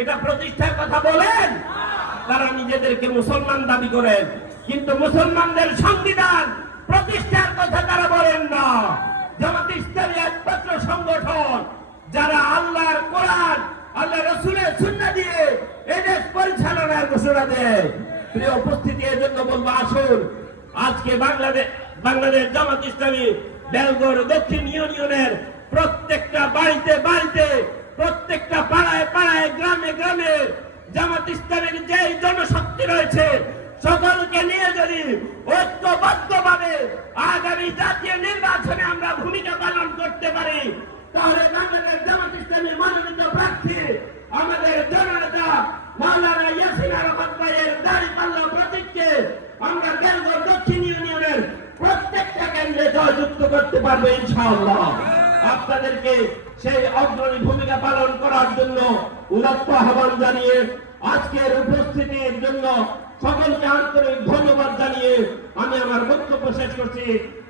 এটা প্রতিষ্ঠার কথা বলেন। তারা নিজেদেরকে মুসলমান দাবি করেন। কিন্তু মুসলমানদের সংবিধান প্রতিষ্ঠার কথা তারা বলেন না। জামাত ইসলামী একমাত্র সংগঠন যারা আল্লাহর কোরআন আল্লাহ রসুলের সুন্না দিয়ে এদেশ পরিচালনার ঘোষণা দেয়। প্রিয় উপস্থিতি, এজন্য বলব আসুন, আজকে বাংলাদেশ বাংলাদেশ জামাত ইসলামী, বেলগড় দক্ষিণ ইউনিয়নের প্রত্যেকটা বাড়িতে বাড়িতে প্রত্যেকটা পাড়ায় পাড়ায়, গ্রামে গ্রামে জামাত ইসলামের যে জনশক্তি রয়েছে, সকলকে নিয়ে যদি ঐক্যবদ্ধভাবে আগামী জাতীয় নির্বাচনে আমরা ভূমিকা পালন করতে পারি, তাহলে বাংলাদেশ জামাত ইসলামের প্রার্থী আমাদের জননেতা মাওলানা ভাইয়ের পাল্লা প্রতীককে আমরা বেলগড় দক্ষিণ ইউনিয়নের প্রত্যেকটা কেন্দ্রে জয়যুক্ত করতে পারব ইনশাআল্লাহ। আপনাদেরকে সেই অগ্রণী ভূমিকা পালন করার জন্য উদাত্ত আহ্বান জানিয়ে আজকের উপস্থিতির জন্য সকলকে আন্তরিক ধন্যবাদ জানিয়ে আমি আমার বক্তব্য শেষ করছি।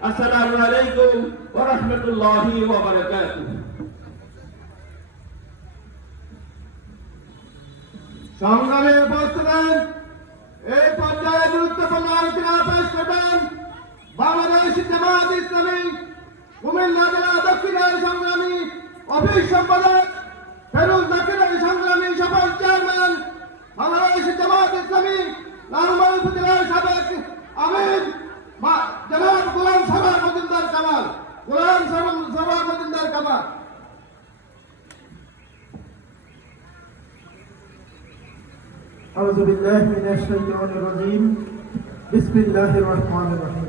আসসালামু আলাইকুম ওয়া রাহমাতুল্লাহি সংগ্রামে উপস্থিত এই পর্যায়ে গুরুত্বপূর্ণ আলোচনা পেশ করবেন বাংলাদেশ জামাত ইসলামী কুমিল্লা জেলা দক্ষিণের সংগ্রামী অফিস সম্পাদক ফেরুজ দক্ষিণের সংগ্রামী সফল চেয়ারম্যান বাংলাদেশ জামাত ইসলামী লালমাল উপজেলার সাবেক আমির মা- জনাব গোলাম সরোয়ার মজুমদার কামাল গোলাম সরোয়ার মজুমদার কামাল أعوذ بالله من الشيطان الرجيم بسم الله الرحمن الرحيم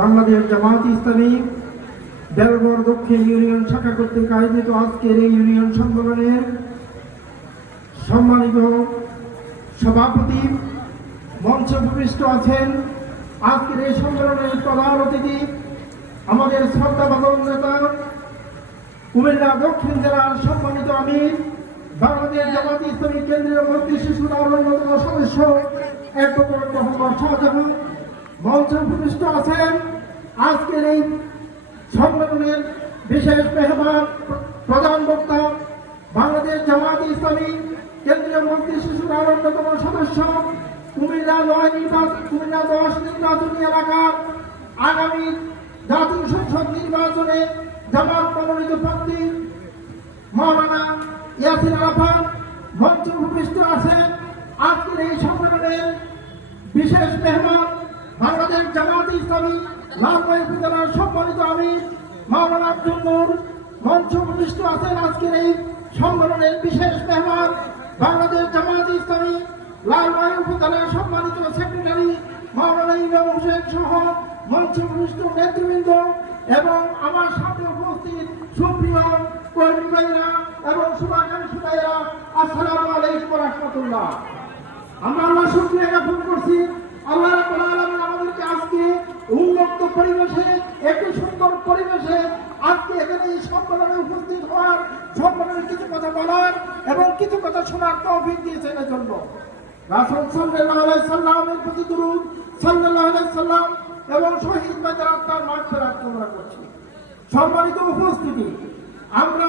বাংলাদেশ জামাত ইসলামী বেলগড় দক্ষিণ ইউনিয়ন শাখা কর্তৃক আয়োজিত আজকের এই ইউনিয়ন সম্মেলনের সম্মানিত সভাপতি মঞ্চে উপবিষ্ট আছেন। আজকের এই সম্মেলনের প্রধান অতিথি আমাদের শ্রদ্ধাবাদন নেতা কুমিল্লা দক্ষিণ জেলার সম্মানিত আমির, বাংলাদেশ জামাত ইসলামী কেন্দ্রীয় মন্ত্রী শিশু শিশুদার অন্যতম সদস্য অ্যাডভোকেট মোহাম্মদ শাহজাহান। মঞ্চে উপবিষ্ট আছেন আজকের এই সম্মেলনের বিশেষ মেহমান, প্রধান বক্তা, বাংলাদেশ জামাত ইসলামী কেন্দ্রীয় মন্ত্রী শিশুদার অন্যতম সদস্য, কুমিল্লা নয় নির্বাচন, কুমিল্লা দশ নির্বাচনী এলাকার আগামী জাতীয় সংসদ নির্বাচনে জামাত মনোনীত প্রার্থী মৌলানা ইয়াসিন আরাফাত মঞ্চ উপবিষ্ট আছেন আজকের এই সম্মেলনের বিশেষ মেহমান বাংলাদেশ জামাত ইসলামী লালবাই উপজেলার সম্মানিত আমি মাওলানা আব্দুল নূর মঞ্চ উপবিষ্ট আছেন আজকের এই সম্মেলনের বিশেষ মেহমান বাংলাদেশ জামাত ইসলামী লালবাই উপজেলার সম্মানিত সেক্রেটারি মাওলানা ইমাম হোসেন সহ মঞ্চ উপবিষ্ট নেতৃবৃন্দ এবং আমার সাথে উপস্থিত সুপ্রিয় কর্মী ভাইরা এবং শুভাকাঙ্ক্ষী ভাইরা আসসালামু আলাইকুম রহমতুল্লাহ। আমরা আল্লাহ শুক্রিয়া জ্ঞাপন করছি পরিবেশে, একটি সুন্দর পরিবেশে আজকে এখানে এই সম্মেলনে উপস্থিত হওয়ার সম্মেলনে কিছু কথা বলার এবং কিছু কথা শোনার তৌফিক দিয়েছেন এর জন্য। রাসূল সাল্লাল্লাহু আলাইহি সাল্লামের প্রতি সাল্লাম এবং শহীদ ভাইদের আত্মার মাগফিরাত কামনা করছি। সম্মানিত উপস্থিতি, আমরা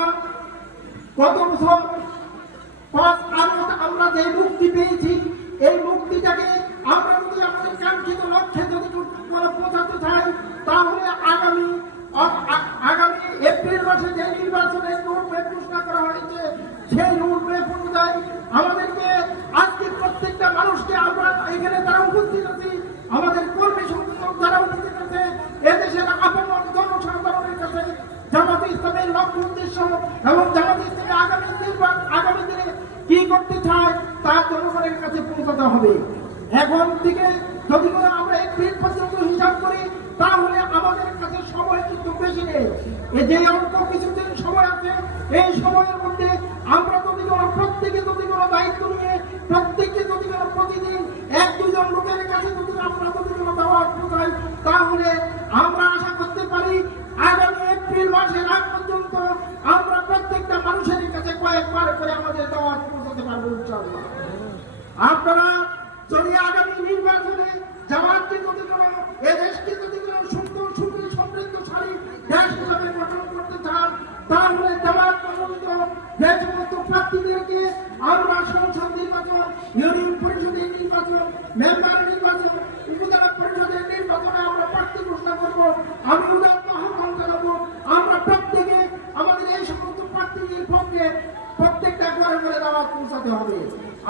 গত বছর পাঁচ আগস্ট আমরা যে মুক্তি পেয়েছি, এই মুক্তিটাকে আমরা যদি আমাদের কাঙ্ক্ষিত লক্ষ্যে করে পৌঁছাতে চাই তাহলে আগামী আগামী এপ্রিল মাসে যে নির্বাচনের রোডম্যাপ ঘোষণা করা হয়েছে, সেই রোডম্যাপ অনুযায়ী আমাদেরকে আজকে প্রত্যেকটা মানুষকে আমরা এখানে তারা উপস্থিত আছি, আমাদের কর্মী সংগঠন যারা উপস্থিত আছে, এদেশের আপন জনসাধারণের কাছে জামাত ইসলামের লক্ষ্য উদ্দেশ্য এবং জামাত ইসলামে আগামী নির্বাচন আগামী দিনে কি করতে চায় তা জনগণের কাছে পৌঁছাতে হবে। এখন থেকে যদি করে আমরা এপ্রিল পর্যন্ত হিসাব করি তাহলে আমাদের কাছে সময় এই যে অল্প কিছুদিন সময় আছে, এই সময়ের মধ্যে আমরা যদি কোনো প্রত্যেকে যদি কোনো দায়িত্ব নিয়ে, প্রত্যেককে যদি কোনো প্রতিদিন এক দুজন লোকের কাছে যদি আমরা যদি কোনো দাওয়াত পৌঁছাই, তাহলে আমরা আশা করতে পারি আগামী এপ্রিল মাসের আগ পর্যন্ত আমরা প্রত্যেকটা মানুষের কাছে কয়েকবার করে আমাদের দাওয়াত পৌঁছাতে পারব ইনশাআল্লাহ। আপনারা যদি আগামী নির্বাচনে জামাতকে যদি কোনো এদেশকে যদি কোনো সুন্দর সুন্দর সমৃদ্ধশালী দেশ হিসাবে গঠন করতে চান তাহলে জামাত মনোনীত যে সমস্ত প্রার্থীদেরকে ইউনিয়ন পরিষদের নির্বাচন মেম্বার নির্বাচন উপজেলা পরিষদের নির্বাচনে আমরা প্রার্থী ঘোষণা করব আমি উদাত্ত আহ্বান জানাব আমরা প্রত্যেকে আমাদের এই সমস্ত প্রার্থীদের পক্ষে প্রত্যেকটা ঘরে ঘরে পৌঁছাতে হবে।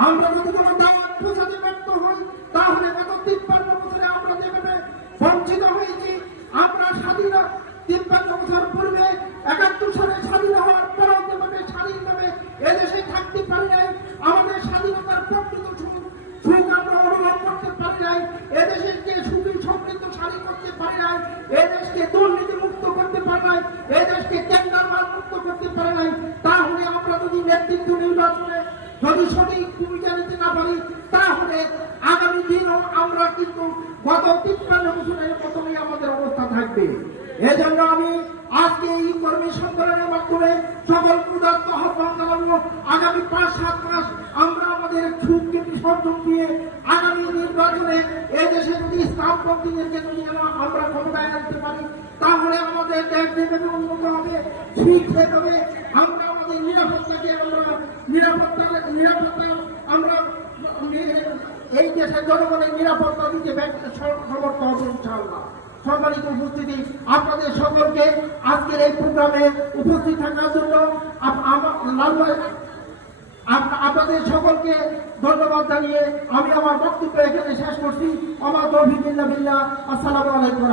আমরা যদি কোনো দাওয়াত পৌঁছাতে ব্যর্থ হই, তাহলে গত তিপ্পান্ন বছরে আমরা যেভাবে বঞ্চিত হয়েছি, আমরা স্বাধীন তিপ্পান্ন বছর পূর্বে একাত্তর সালে স্বাধীন হওয়ার পরেও যেভাবে স্বাধীনভাবে এদেশে থাকতে পারি নাই, আমাদের স্বাধীনতার প্রকৃত সুখ আমরা অনুভব করতে পারি নাই এদেশকে সুখী সমৃদ্ধশালী করতে পারি নাই, এদেশকে দুর্নীতি মুক্ত করতে পারি নাই, এদেশকে টেন্ডারবাদ মুক্ত করতে পারি নাই, তাহলে আমরা যদি নেতৃত্ব নির্বাচনে যদি সঠিক ভূমিকা নিতে না পারি, তাহলে আগামী দিনও আমরা কিন্তু গত তিপ্পান্ন বছরের মতনই আমাদের অবস্থা থাকবে। এজন্য আমি আজকে এই কর্মী সম্মেলনের মাধ্যমে সকল উদাত্ত আহ্বান জানাব। আগামী পাঁচ, সাত মাস আমরা আমাদের সুখকে বিসর্জন দিয়ে আগামী নির্বাচনে এদেশে যদি ইসলামপন্থীদেরকে যদি আমরা ক্ষমতায় আনতে পারি, তাহলে আমাদের দেশ যেভাবে উন্নত হবে, ঠিক আমরা আমরা নিরাপত্তা আমরা এই দেশের জনগণের নিরাপত্তা দিতে সমর্থ হবে ইনশাআল্লাহ। সম্মানিত উপস্থিতি, আপনাদের সকলকে আজকের এই প্রোগ্রামে উপস্থিত থাকার জন্য আপনাদের সকলকে ধন্যবাদ জানিয়ে আমি আমার বক্তব্য এখানে শেষ করছি। আমার বিল্লাহ বিল্লাহ। আসসালামু আলাইকুম